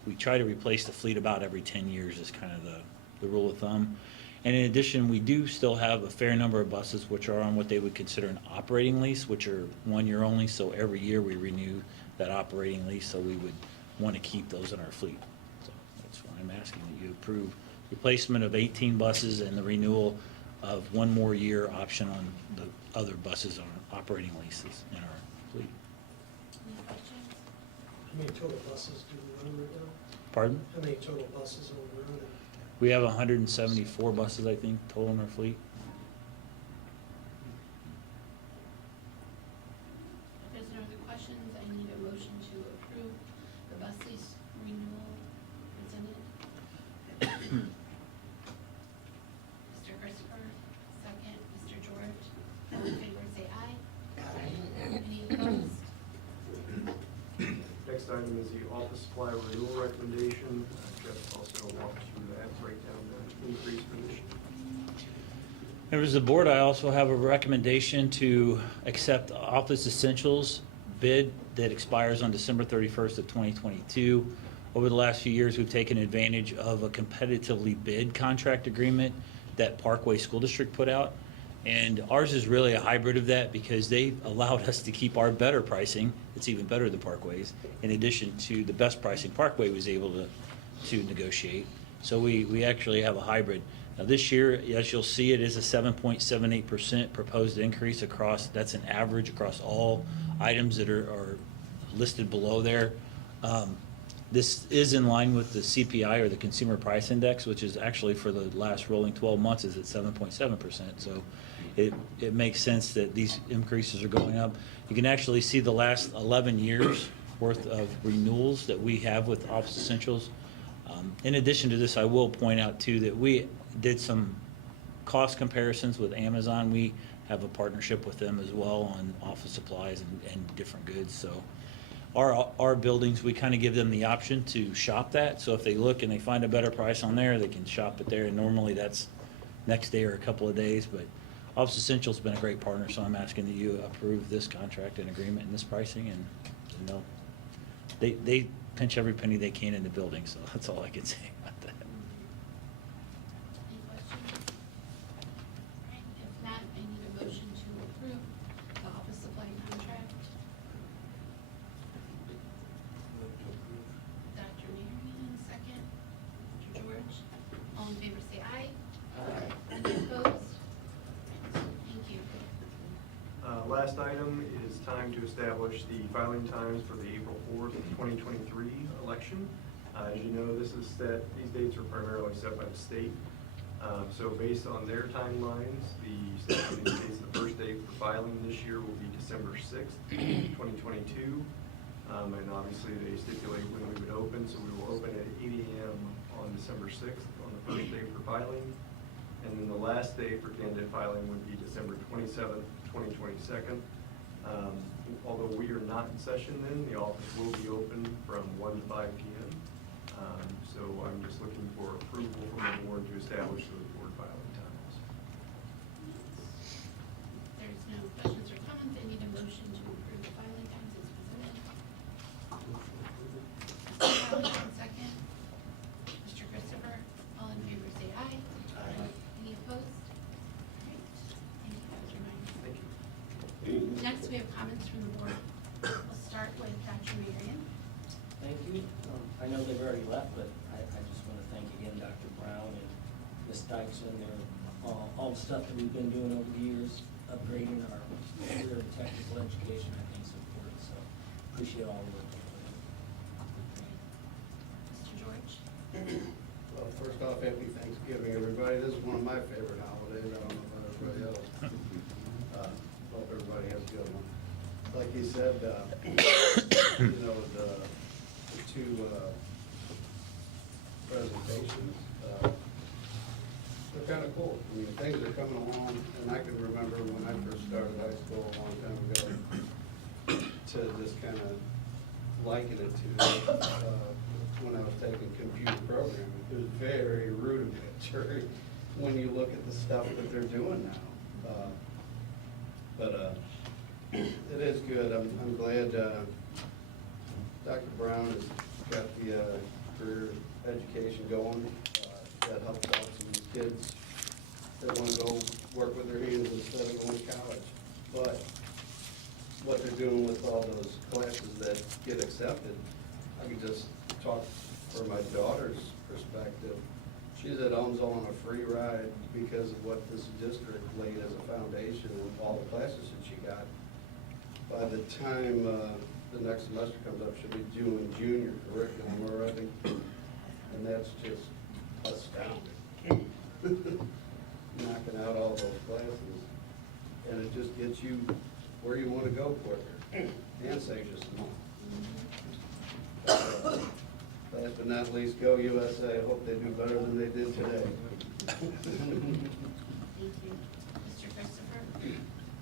we try to replace the fleet about every 10 years is kind of the rule of thumb. And in addition, we do still have a fair number of buses which are on what they would consider an operating lease, which are 1 year only. So every year we renew that operating lease, so we would want to keep those in our fleet. So that's why I'm asking that you approve replacement of 18 buses and the renewal of 1 more year option on the other buses on operating leases in our fleet. Any questions? How many total buses do we run right now? Pardon? How many total buses are we running? We have 174 buses, I think, total in our fleet. If there's no other questions, I need a motion to approve the bus lease renewal presented. Mr. Christopher, second. Mr. George, all in favor, say aye. Any opposed? Next item is the office supply renewal recommendation. Jeff also walked through that, break down the increase for this year. Members of the board, I also have a recommendation to accept Office Essentials bid that expires on December 31st of 2022. Over the last few years, we've taken advantage of a competitively bid contract agreement that Parkway School District put out. And ours is really a hybrid of that because they allowed us to keep our better pricing, it's even better than Parkway's, in addition to the best pricing Parkway was able to negotiate. So we actually have a hybrid. Now this year, as you'll see, it is a 7.78% proposed increase across, that's an average across all items that are listed below there. This is in line with the CPI or the Consumer Price Index, which is actually for the last rolling 12 months is at 7.7%. So it makes sense that these increases are going up. You can actually see the last 11 years worth of renewals that we have with Office Essentials. In addition to this, I will point out too that we did some cost comparisons with Amazon. We have a partnership with them as well on office supplies and different goods. So our buildings, we kind of give them the option to shop that. So if they look and they find a better price on there, they can shop it there. And normally that's next day or a couple of days. But Office Essentials has been a great partner, so I'm asking that you approve this contract and agreement and this pricing. And you know, they pinch every penny they can in the building. So that's all I can say about that. Any questions? All right, if not, I need a motion to approve the office supply contract. Dr. Marion, second. Mr. George, all in favor say aye. Aye. Any opposed? Thank you. Last item is time to establish the filing times for the April 4th, 2023 election. As you know, these dates are primarily set by the state. So based on their timelines, the state indicates the first date for filing this year will be December 6th, 2022. And obviously they stipulate when we would open, so we will open at 8 a.m. on December 6th on the first day for filing. And then the last day for candidate filing would be December 27th, 2022. Although we are not in session then, the office will be open from 1 to 5 p.m. So I'm just looking for approval from the board to establish those board filing times. There's no questions or comments. I need a motion to approve the filing times as presented. Mr. Allen, second. Mr. Christopher, all in favor say aye. Aye. Any opposed? All right. Thank you, Dr. Meyer. Thank you. Next, we have comments from the board. We'll start with Dr. Marion. Thank you. I know they've already left, but I just want to thank again Dr. Brown and Ms. Dykes and all the stuff that we've been doing over the years, upgrading our career and technical education, I think is important, so appreciate all the work. Mr. George. Well, first off, happy Thanksgiving, everybody. This is one of my favorite holidays. I don't know about everybody else. Hope everybody has a good one. Like you said, you know, the two presentations, they're kind of cool. I mean, things are coming along, and I can remember when I first started high school a long time ago, to just kind of liken it to when I was taking computer programming. It was very rudimentary when you look at the stuff that they're doing now. But it is good. I'm glad Dr. Brown has got the career education going. That helps out some kids that want to go work with their hands instead of going to college. But what they're doing with all those classes that get accepted, I can just talk for my daughter's perspective. She's at Elmsall on a free ride because of what this district laid as a foundation and all the classes that she got. By the time the next semester comes up, she'll be doing junior curriculum already, and that's just astounding. Knocking out all those classes, and it just gets you where you want to go quicker, and saves you some money. Last but not least, go USA. I hope they do better than they did today. Thank you. Mr. Christopher?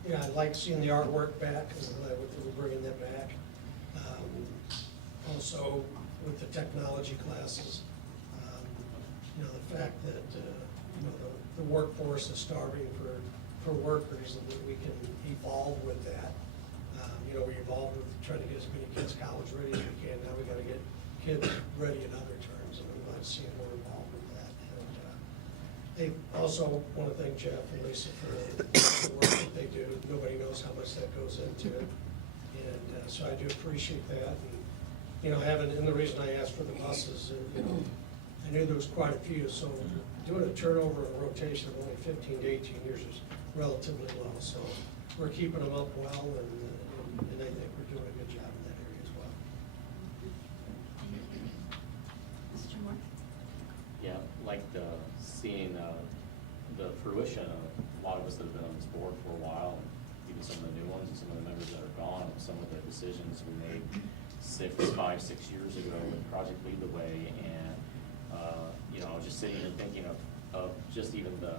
Yeah, I like seeing the artwork back, because I'm glad we're bringing them back. Also, with the technology classes, you know, the fact that, you know, the workforce is starving for workers, and that we can evolve with that. You know, we evolved with trying to get as many kids college ready as we can. Now we got to get kids ready in other terms, and I'm glad to see more involved with that. They also want to thank Jeff and Lisa for the work that they do. Nobody knows how much that goes into it. And so I do appreciate that. And, and the reason I asked for the buses, I knew there was quite a few, so doing a turnover and rotation of only 15 to 18 years is relatively low. So we're keeping them up well, and I think we're doing a good job in that area as well. Mr. Moore? Yeah, like seeing the fruition of a lot of us that have been on this board for a while, and even some of the new ones and some of the members that are gone, and some of the decisions we made 5, 6 years ago with Project Lead the Way, and I was just sitting and thinking of just even the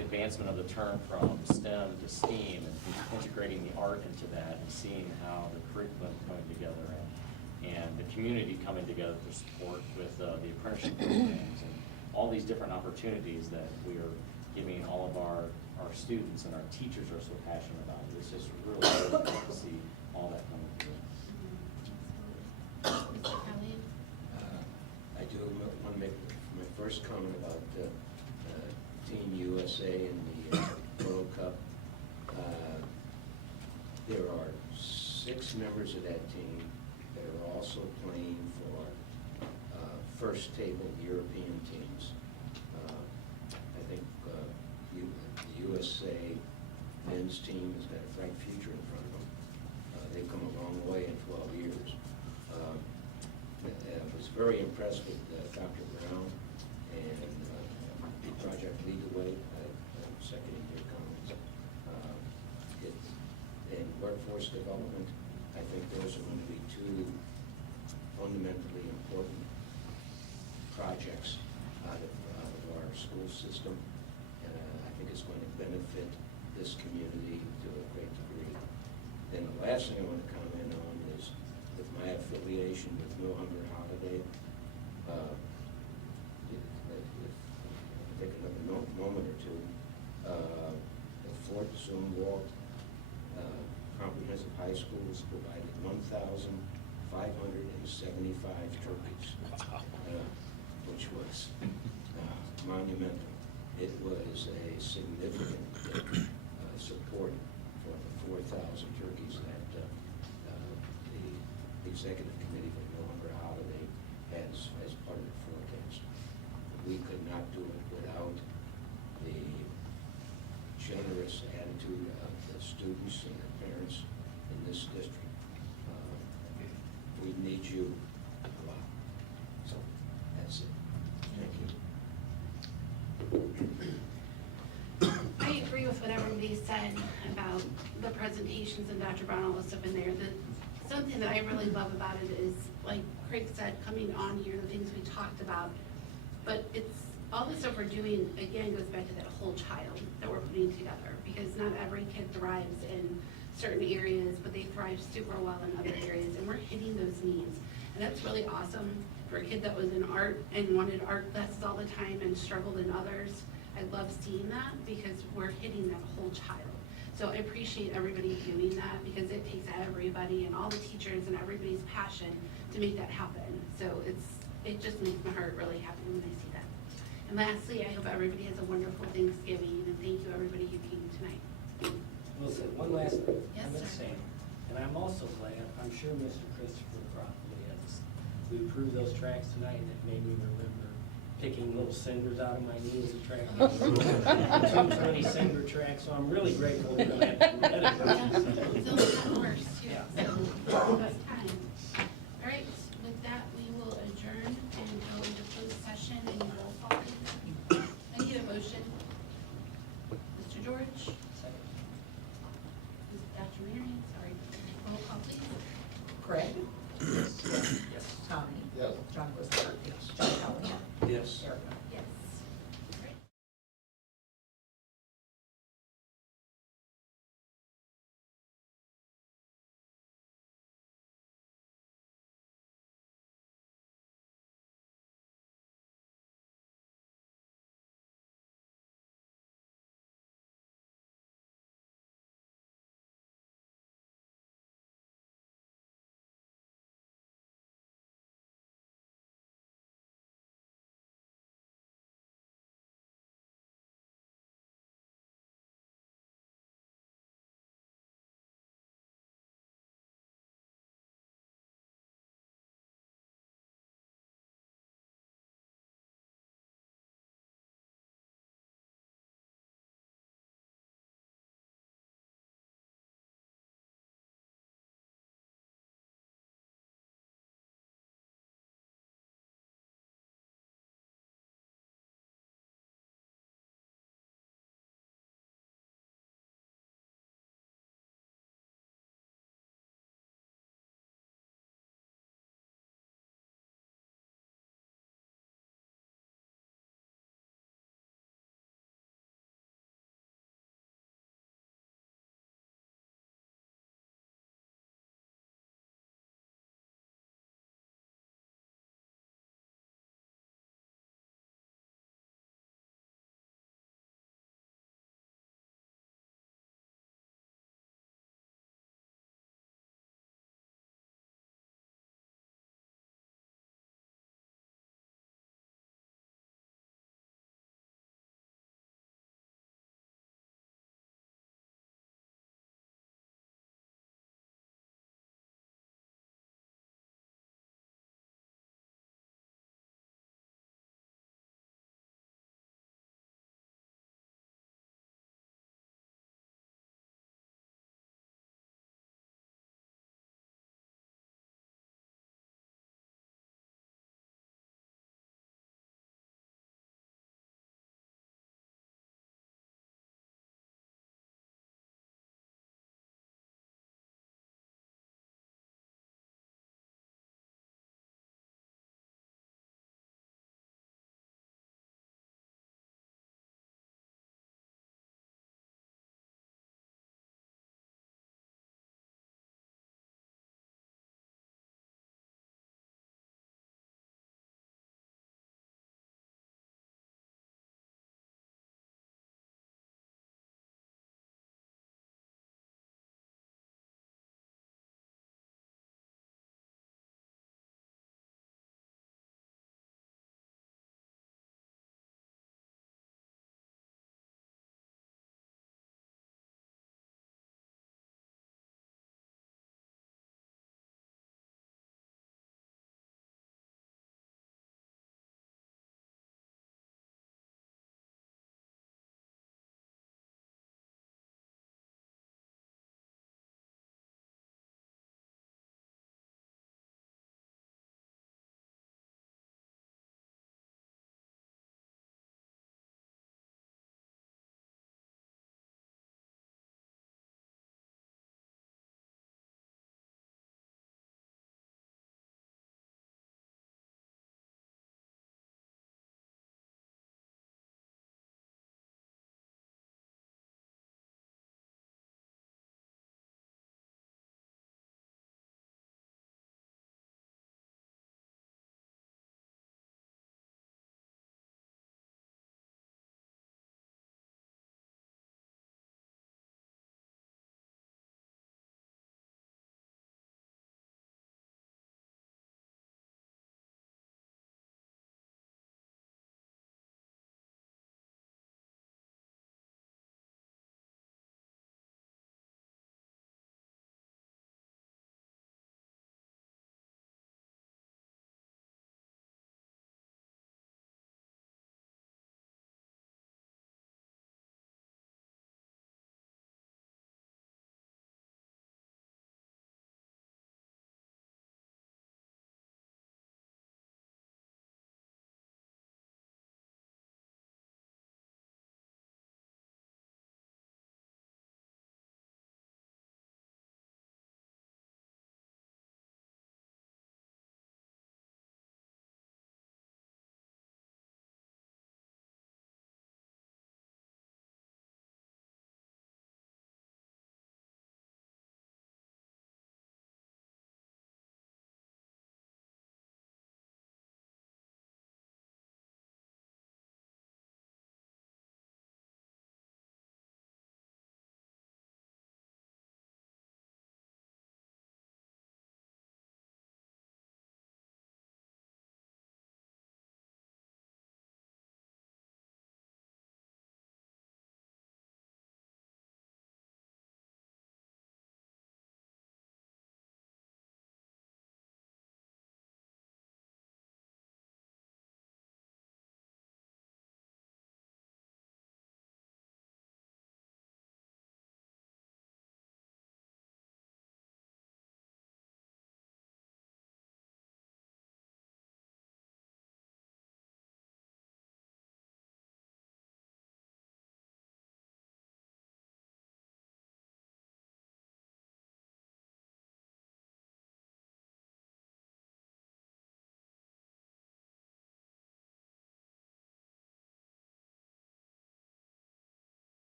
advancement of the term from STEM to STEAM, and integrating the art into that, and seeing how the curriculum coming together, and the community coming together for support with the apprenticeship programs, and all these different opportunities that we are giving all of our students and our teachers are so passionate about. It's just really good to see all that coming through. Mr. Callahan? I do want to make my first comment about Team USA and the World Cup. There are 6 members of that team that are also playing for first table European teams. I think the USA men's team has got a bright future in front of them. They've come a long way in 12 years. I was very impressed with Dr. Brown and Project Lead the Way, seconding your comments. In workforce development, I think those are going to be 2 fundamentally important projects out of our school system, and I think it's going to benefit this community to a great degree. Then the last thing I want to comment on is with my affiliation with No Hunger Holiday. Take another moment or two. At Fort Zumwalt Comprehensive High School has provided 1,575 turkeys, which was monumental. It was a significant support for the 4,000 turkeys that the executive committee for No Hunger Holiday has as part of the forecast. We could not do it without the generous attitude of the students and the parents in this district. We need you a lot. So that's it. Thank you. I agree with what everybody said about the presentations and Dr. Brown, all the stuff in there. Something that I really love about it is, like Craig said, coming on here, the things we talked about. But it's all the stuff we're doing, again, goes back to that whole child that we're putting together, because not every kid thrives in certain areas, but they thrive super well in other areas, and we're hitting those needs. And that's really awesome for a kid that was in art and wanted art classes all the time and struggled in others. I love seeing that because we're hitting that whole child. So I appreciate everybody doing that, because it takes everybody and all the teachers and everybody's passion to make that happen. So it just makes my heart really happy when I see that. And lastly, I hope everybody has a wonderful Thanksgiving, and thank you everybody who came tonight. We'll say one last thing. Yes, I'm gonna sir. say, and I'm also glad, I'm sure Mr. Christopher probably has, we approved those tracks tonight, and it made me remember picking little cinders out of my knee as a track. 220 cinder tracks, so I'm really grateful we're gonna have to edit those. So that works too. Yeah. So that's time. All right, with that, we will adjourn and go into closed session and roll call. I need a motion. Mr. George? Dr. Marion, sorry. Roll call, please. Craig? Yes. Tommy? Yes. John Christopher? Yes. John Callahan? Yes. Erica?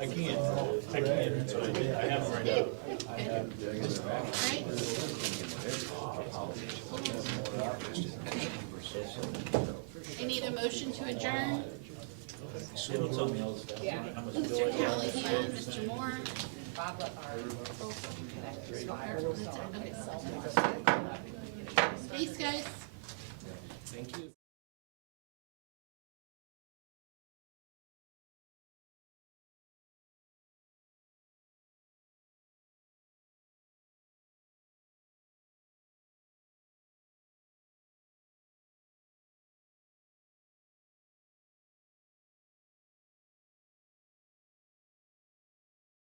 I can't. I have them right now. Right? I need a motion to adjourn. Yeah. Mr. Callahan, Mr. Moore. Bob let our Okay. Thanks, guys. Thank you.